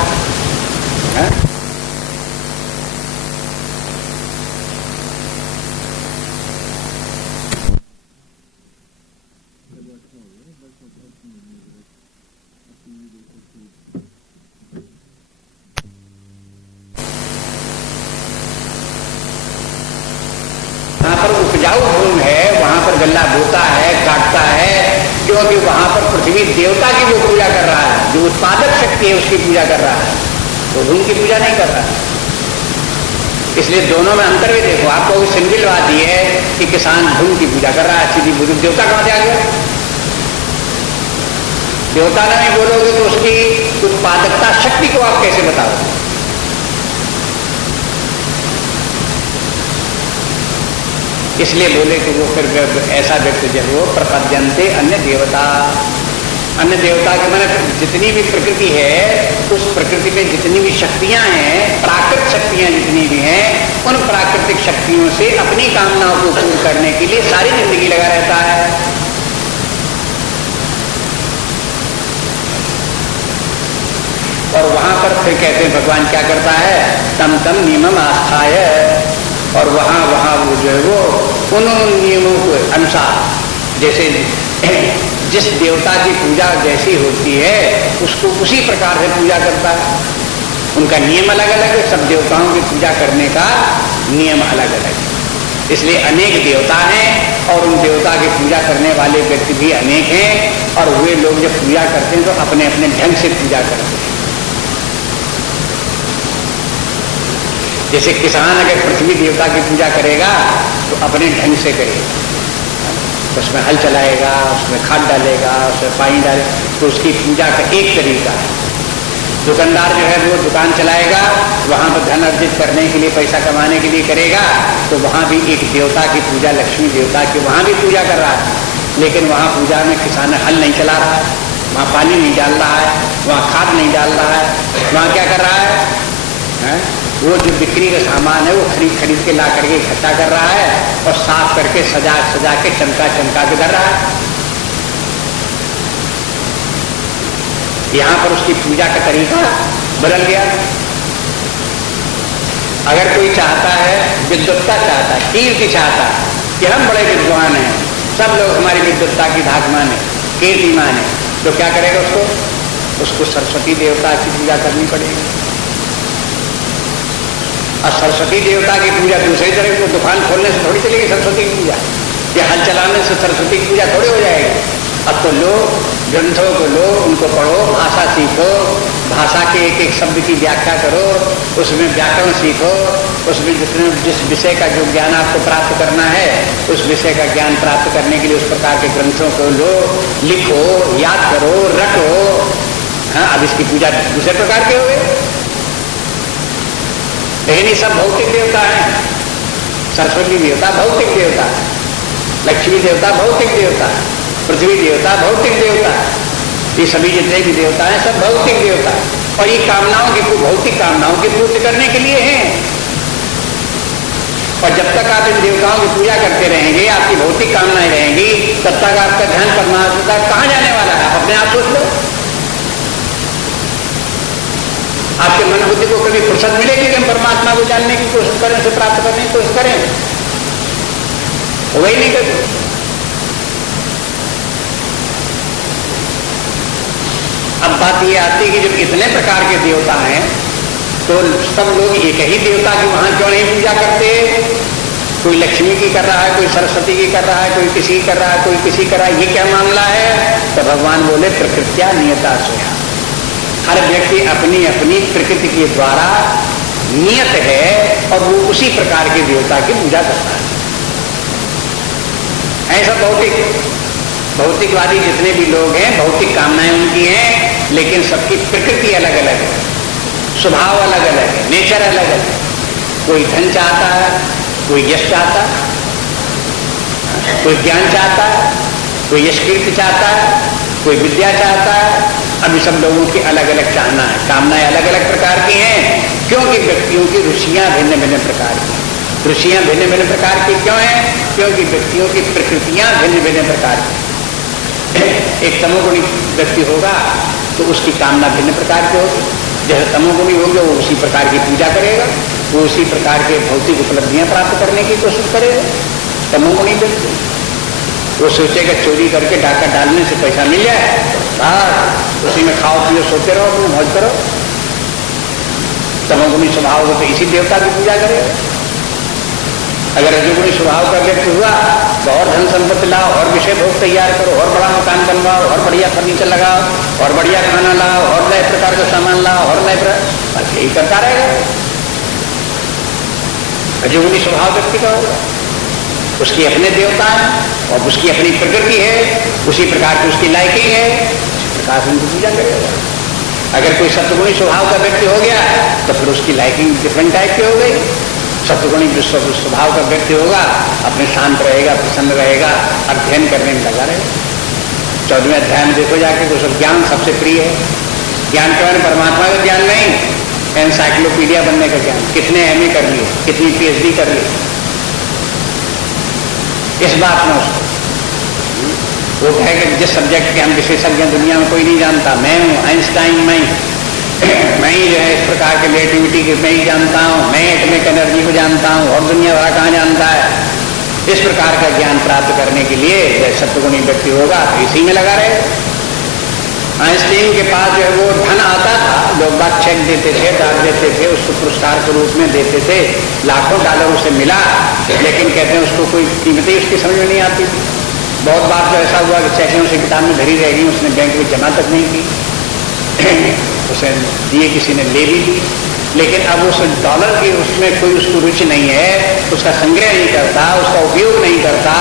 उपजाऊ भूमि है, वहां पर गल्ला बोता है, काटता है, क्योंकि वहां पर पृथ्वी देवता की वो पूजा कर रहा है, जो उत्पादक शक्ति है उसकी पूजा कर रहा है, वो भूमि की पूजा नहीं कर रहा है। इसलिए दोनों में अंतर भी देखो। आपको सिंगल बात यह है कि किसान भूमि की पूजा कर रहा है, सीधी भूमि। देवता कहां से आ गया? देवता नहीं बोलोगे तो उसकी उत्पादकता शक्ति को आप कैसे बताओगे? इसलिए बोले कि वो फिर ऐसा व्यक्ति जब वो प्रपद्यन्ते अन्य देवता, अन्य देवता के माने जितनी भी प्रकृति है उस प्रकृति में जितनी भी शक्तियां हैं, प्राकृतिक शक्तियां जितनी भी हैं, उन प्राकृतिक शक्तियों से अपनी कामनाओं को पूर्ण करने के लिए सारी जिंदगी लगा रहता है। और वहां पर फिर कहते हैं भगवान क्या करता है? तम तम नियमम आस्थाय, और वहां वो जो है वो उन नियमों के अनुसार, जैसे जिस देवता की पूजा जैसी होती है उसको उसी प्रकार से पूजा करता है। उनका नियम अलग अलग है, सब देवताओं की पूजा करने का नियम अलग अलग है। इसलिए अनेक देवता हैं और उन देवता की पूजा करने वाले व्यक्ति भी अनेक हैं, और वे लोग जब पूजा करते हैं तो अपने अपने ढंग से पूजा करते हैं। जैसे किसान अगर पृथ्वी देवता की पूजा करेगा तो अपने ढंग से करेगा, उसमें हल चलाएगा, उसमें खाद डालेगा, उसमें पानी डालेगा, तो उसकी पूजा का एक तरीका है। दुकानदार जो है वो दुकान चलाएगा, वहां पर धन अर्जित करने के लिए, पैसा कमाने के लिए करेगा, तो वहां भी एक देवता की पूजा, लक्ष्मी देवता की वहां भी पूजा कर रहा है। लेकिन वहां पूजा में किसान हल नहीं चला रहा है, वहां पानी नहीं डाल रहा है, वहां खाद नहीं डाल रहा है, वहां क्या कर रहा है? वो जो बिक्री का सामान है वो खरीद के ला करके इकट्ठा कर रहा है और साफ करके सजा के चमका के धर रहा है। यहां पर उसकी पूजा का तरीका बदल गया। अगर कोई चाहता है, विद्वत्ता चाहता है, कीर्ति चाहता है कि हम बड़े विद्वान हैं, सब लोग हमारी विद्वत्ता की धाक माने, कीर्ति माने, तो क्या करेगा? उसको सरस्वती देवता की पूजा करनी पड़ेगी। और सरस्वती देवता की पूजा दूसरी तरह को दुकान खोलने से थोड़ी चलेगी सरस्वती की पूजा, या हल चलाने से सरस्वती की पूजा थोड़ी हो जाएगी। अब तो लो, ग्रंथों को लो, उनको पढ़ो, भाषा सीखो, भाषा के एक एक शब्द की व्याख्या करो, उसमें व्याकरण सीखो, उसमें जिस विषय का जो ज्ञान आपको प्राप्त करना है उस विषय का ज्ञान प्राप्त करने के लिए उस प्रकार के ग्रंथों को लो, लिखो, याद करो, रटो। हाँ, अब इसकी पूजा दूसरे प्रकार के हो गए। लेकिन ये सब भौतिक देवता है। सरस्वती देवता भौतिक देवता है, लक्ष्मी देवता भौतिक देवता है, पृथ्वी देवता भौतिक देवता है, ये सभी जितने भी देवता हैं सब भौतिक देवता है। और ये भौतिक कामनाओं की पूर्ति करने के लिए हैं। और जब तक आप इन देवताओं की पूजा करते रहेंगे, आपकी भौतिक कामनाएं रहेंगी, तब तक आपका ध्यान परमात्मा कहाँ जाने वाला है? आप अपने आप सोच लो। आपके मन बुद्धि को कभी फुर्सत मिलेगी कि हम परमात्मा को जानने की कोशिश करें, उसे प्राप्त करने की कोशिश करें? वही नहीं करते। अब बात ये आती है कि जब इतने प्रकार के देवता हैं तो सब लोग एक ही देवता की वहां क्यों नहीं पूजा करते? कोई लक्ष्मी की कर रहा है, कोई सरस्वती की कर रहा है, कोई किसी की कर रहा है, कोई किसी कर रहा है, ये क्या मामला है? तो भगवान बोले प्रकृत्या नियता सोया। हर व्यक्ति अपनी अपनी प्रकृति के द्वारा नियत है और वो उसी प्रकार के देवता की पूजा करता है। ऐसा भौतिकवादी जितने भी लोग हैं, भौतिक कामनाएं उनकी हैं, लेकिन सबकी प्रकृति अलग अलग है, स्वभाव अलग अलग है, नेचर अलग अलग है। कोई धन चाहता है, कोई यश चाहता है, कोई ज्ञान चाहता है, कोई यश कीर्ति चाहता है, कोई विद्या चाहता है। अभी सब लोगों की अलग अलग चाहना है, कामनाएं अलग अलग प्रकार की हैं, क्योंकि व्यक्तियों की रुचियां भिन्न भिन्न प्रकार की। रुचियां भिन्न भिन्न प्रकार की क्यों हैं? क्योंकि व्यक्तियों की प्रकृतियां भिन्न भिन्न प्रकार की। एक तमोगुणी व्यक्ति होगा तो उसकी कामना भिन्न प्रकार की होगी। जैसे तमोगुणी होगा वो उसी प्रकार की पूजा करेगा, वो उसी प्रकार के भौतिक उपलब्धियां प्राप्त करने की कोशिश करेगा। तमोगुणी व्यक्ति वो सोचेगा चोरी करके डाका डालने से पैसा मिल जाए, उसी में खाओ पियो सोते रहो, तुम मौज करो। तमोगुणी स्वभाव हो तो इसी देवता की पूजा करेगा। अगर रजोगुणी स्वभाव का व्यक्ति हुआ तो और धन संपत्ति लाओ, और विषय भोग तैयार करो, और बड़ा मकान बनवाओ, और बढ़िया फर्नीचर लगाओ, और बढ़िया खाना लाओ, और नए प्रकार का सामान लाओ, और नए बस यही करता रहेगा। रजोगुणी स्वभाव व्यक्ति का होगा, उसकी अपने देवता है और उसकी अपनी प्रकृति है, उसी प्रकार की उसकी लायकी है, उसी प्रकार से उनकी पूजा करेगा। अगर कोई सत्वगुणी स्वभाव का व्यक्ति हो गया तो फिर उसकी लायकी डिफरेंट टाइप की हो गई। सत्वगुणी स्वभाव का व्यक्ति होगा, अपने शांत रहेगा, प्रसन्न रहेगा, अध्ययन करने में लगा रहेगा। 14वें अध्याय में देखो जाके तो सब ज्ञान सबसे प्रिय है। ज्ञान के बारे में परमात्मा का ज्ञान नहीं, एनसाइक्लोपीडिया बनने का ज्ञान। कितने एमए कर लिए, कितनी पीएचडी कर ली, इस बात में उसको वो कहेगा जिस सब्जेक्ट के हम विशेषज्ञ दुनिया में कोई नहीं जानता, मैं हूँ आइंस्टाइन, मैं ही जो है इस प्रकार के रिलेटिविटी के मैं ही जानता हूँ, मैं एटॉमिक एनर्जी को जानता हूँ, और दुनिया भर कहाँ जानता है। इस प्रकार का ज्ञान प्राप्त करने के लिए सत्वगुणी व्यक्ति होगा तो इसी में लगा रहे। आइंस्टाइन के पास जो है वो धन आता था, लोग बात चेक देते थे, डाल देते थे, उसको पुरस्कार के रूप में देते थे, लाखों डॉलर उसे मिला, लेकिन कहते हैं उसको कोई कीमत ही उसकी समझ में नहीं आती थी। बहुत बार तो ऐसा हुआ कि सैकड़ों से किताब में धरी रहेगी, उसने बैंक में जमा तक नहीं की, उसे दिए किसी ने ले भी ली, लेकिन अब उस डॉलर की उसमें कोई उसको रुचि नहीं है, उसका संग्रह नहीं करता, उसका उपयोग नहीं करता,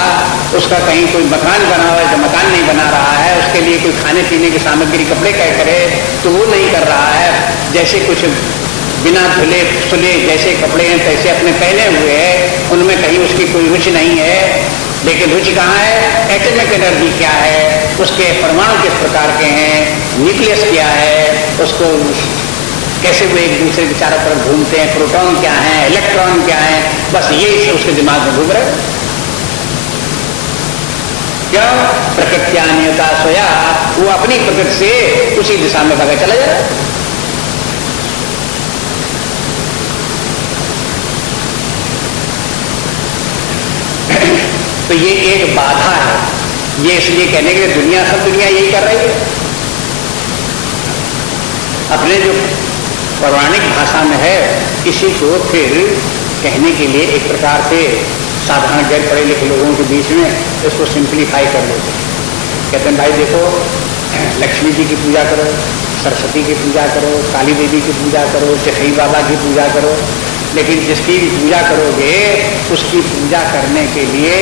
उसका कहीं कोई मकान बना हुआ है तो मकान नहीं बना रहा है, उसके लिए कोई खाने पीने की सामग्री कपड़े क्या करे तो वो नहीं कर रहा है। जैसे कुछ बिना धुले सुले जैसे कपड़े हैं तैसे अपने पहने हुए हैं, उनमें कहीं उसकी कोई रुचि नहीं है। लेकिन रुचि कहाँ है? एटॉमिक एनर्जी क्या है, उसके परमाणु किस प्रकार के हैं, न्यूक्लियस क्या है, उसको कैसे वो एक दूसरे के चारों तरफ घूमते हैं, प्रोटॉन क्या है, इलेक्ट्रॉन क्या है, बस ये उसके दिमाग में घूम रहे। क्यों? प्रकृत्यान्यता सोया, वो अपनी प्रकृति से उसी दिशा में भागा चला जा रहा है। तो ये एक बाधा है। ये इसलिए कहने के लिए दुनिया सब दुनिया यही कर रही है। अपने जो पौराणिक भाषा में है, इसी को फिर कहने के लिए एक प्रकार से साधारण गैर पढ़े लिखे लोगों के बीच में इसको सिंप्लीफाई कर लेते हैं। कहते हैं भाई देखो, लक्ष्मी जी की पूजा करो, सरस्वती की पूजा करो, काली देवी की पूजा करो, चखई बाबा की पूजा करो, लेकिन जिसकी भी पूजा करोगे उसकी पूजा करने के लिए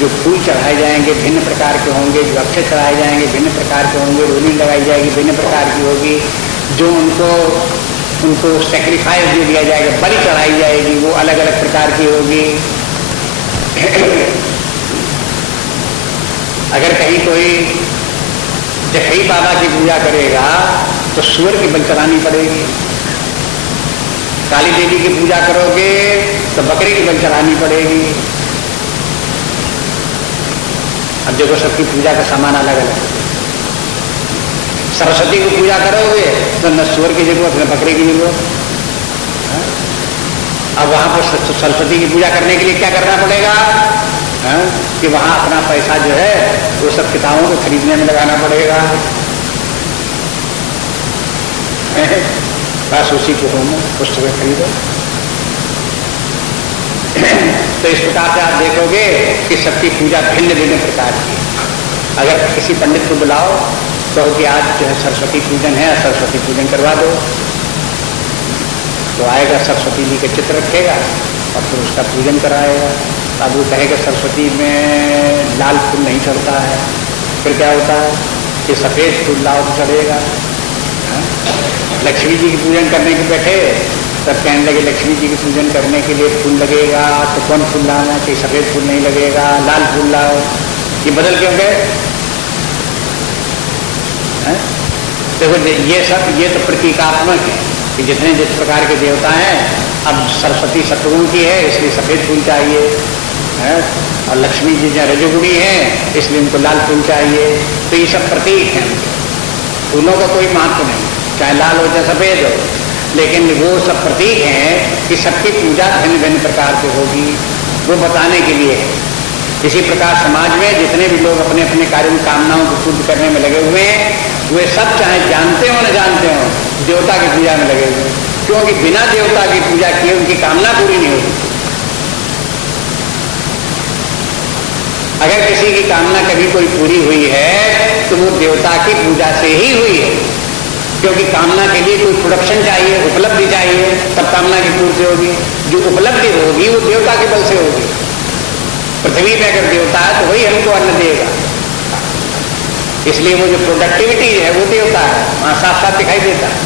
जो फूल चढ़ाए जाएंगे भिन्न प्रकार के होंगे, जो अक्षय चढ़ाए जाएंगे भिन्न प्रकार के होंगे, रोली लगाई जाएगी भिन्न प्रकार की होगी, जो उनको सेक्रीफाइस दे दिया जाएगा, बलि चढ़ाई जाएगी, वो अलग अलग प्रकार की होगी। अगर कहीं कोई जखई बाबा की पूजा करेगा तो सूअर की बलि चढ़ानी पड़ेगी। काली देवी की पूजा करोगे तो बकरी की बलि चढ़ानी पड़ेगी। अब देखो सबकी पूजा का सामान अलग अलग। सरस्वती की पूजा करोगे तो न सूअर की जरूरत न बकरी की जरूरत। अब वहां पर सरस्वती की पूजा करने के लिए क्या करना पड़ेगा? कि वहां अपना पैसा जो है वो सब किताबों को खरीदने में लगाना पड़ेगा। बस उसी को होमो, पुस्तकें खरीदो। तो इस प्रकार से आप देखोगे कि सबकी पूजा भिन्न भिन्न प्रकार की। अगर किसी पंडित को बुलाओ तो कि आज जो है सरस्वती पूजन है, सरस्वती पूजन करवा दो, तो आएगा, सरस्वती जी के चित्र रखेगा और फिर उसका पूजन कराएगा। अब वो कहेगा सरस्वती में लाल फूल नहीं चढ़ता है, फिर क्या होता है कि सफेद फूल लाओ तो चढ़ेगा। लक्ष्मी जी की पूजन करने के बैठे तब कहने लगे लक्ष्मी जी की पूजन करने के लिए फूल लगेगा, तो कौन फूल लाना, कि सफेद फूल नहीं लगेगा, लाल फूल लाओ। ये बदल क्यों गए? देखो ये तो प्रतीकात्मक है कि जितने जिस प्रकार के देवता हैं, अब सरस्वती सत्वगुण की है इसलिए सफेद फूल चाहिए है, और लक्ष्मी जी जो रजोगुणी है इसलिए उनको लाल फूल चाहिए। तो ये सब प्रतीक हैं, फूलों का कोई महत्व नहीं, चाहे लाल हो चाहे सफेद हो, लेकिन वो सब प्रतीक हैं कि सबकी पूजा भिन्न भिन्न प्रकार से होगी, वो बताने के लिए है। इसी प्रकार समाज में जितने भी लोग अपने अपने कार्यों में कामनाओं को पूर्ण करने में लगे हुए हैं, वे सब चाहे जानते हो न जानते हो देवता की पूजा में लगे हुए हैं, क्योंकि बिना देवता की पूजा किए उनकी कामना पूरी नहीं होगी। अगर किसी की कामना कभी कोई पूरी हुई है तो वो देवता की पूजा से ही हुई है, क्योंकि कामना के लिए कोई प्रोडक्शन चाहिए, उपलब्धि चाहिए, तब कामना की पूर्ति होगी। जो उपलब्धि होगी वो देवता के बल से होगी। पृथ्वी में अगर देवता है तो वही हमको अन्न देगा, इसलिए वो जो प्रोडक्टिविटी है वो देवता है, वहां साफ साफ दिखाई देता है।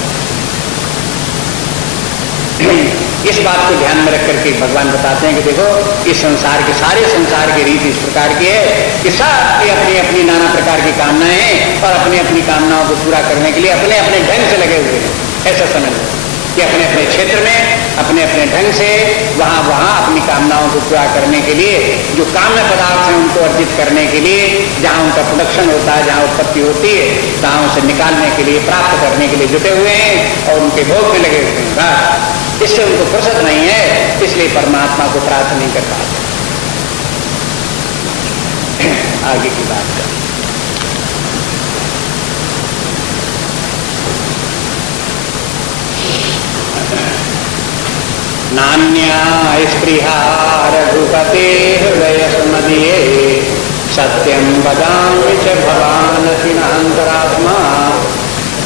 इस बात को ध्यान में रख करके भगवान बताते हैं कि देखो इस संसार के सारे संसार की रीति इस प्रकार की है कि सबकी अपनी अपनी नाना प्रकार की कामनाएं हैं और अपनी अपनी कामनाओं को पूरा करने के लिए अपने अपने ढंग से लगे हुए हैं। ऐसा समझ लो कि अपने अपने क्षेत्र में अपने अपने ढंग से वहां अपनी कामनाओं को पूरा करने के लिए, जो काम्य पदार्थ हैं उनको अर्जित करने के लिए, जहां उनका प्रोडक्शन होता है, जहां उत्पत्ति होती है, तहां उसे निकालने के लिए, प्राप्त करने के लिए जुटे हुए हैं और उनके भोग में लगे हुए हैं। बस इससे उनको फुर्सत नहीं है, इसलिए परमात्मा को प्राप्त नहीं कर पाते। आगे की बात करें। नान्या स्पृहा रघुपते हृदय स्मदीये सत्यं वदामि च भवानसिनान्तरात्मा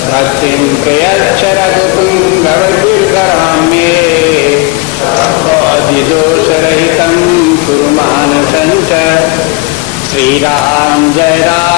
भक्तिं प्रयच्छ रघुपुङ्गवदुर्गराम्ये दोषरहितं कुरु मानसं च। श्रीराम जय राम